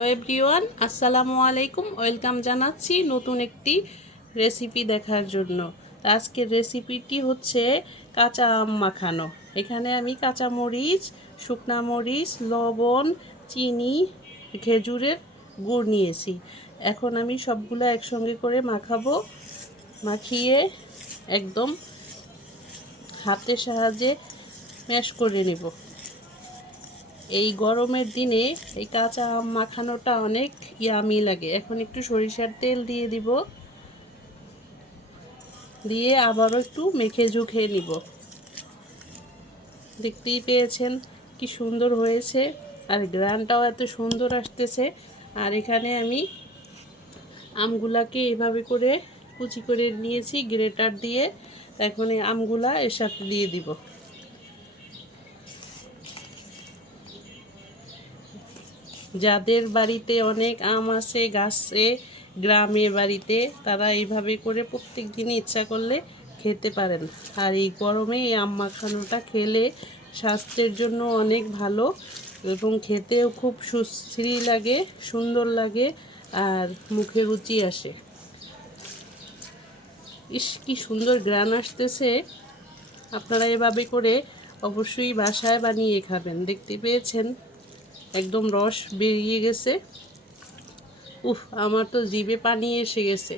Everyone, আসসালামু আলাইকুম। Welcome জানাচ্ছি নতুন একটি রেসিপি দেখার জন্য। আজকের রেসিপিটি হচ্ছে কাঁচা আম মাখানো। এখানে আমি কাঁচা মরিচ, শুকনা মরিচ, লবণ, চিনি, খেজুরের গুড় নিয়েছি। এখন আমি সবগুলো একসঙ্গে করে মাখাবো। মাখিয়ে একদম হাতের সাহায্যে ম্যাশ করে নেব। এই গরমের দিনে এই কাঁচা আম মাখানোটা অনেক ইয়ামি লাগে। এখন একটু সরিষার তেল দিয়ে দিব, দিয়ে আবারও একটু মেখে ঝুঁকে নিব। দেখতেই পেয়েছেন কি সুন্দর হয়েছে, আর গ্রানটাও এত সুন্দর আসতেছে। আর এখানে আমি আমগুলাকে এভাবে করে কুচি করে নিয়েছি গ্রেটার দিয়ে। এখন এই আমগুলা এর সাথে দিয়ে দিব। যাদের বাড়িতে অনেক আম আছে গাছে, গ্রামে বাড়িতে, তারা এইভাবে করে প্রত্যেক দিনই ইচ্ছা করলে খেতে পারেন। আর এই গরমে এই আম মাখানোটা খেলে স্বাস্থ্যের জন্য অনেক ভালো এবং খেতেও খুব সুশ্রী লাগে, সুন্দর লাগে, আর মুখে রুচি আসে। ইস, কি সুন্দর গ্রান আসতেছে! আপনারা এভাবে করে অবশ্যই বাসায় বানিয়ে খাবেন। দেখতে পেয়েছেন একদম রস বেরিয়ে গেছে। উফ, আমার তো জিভে পানি এসে গেছে।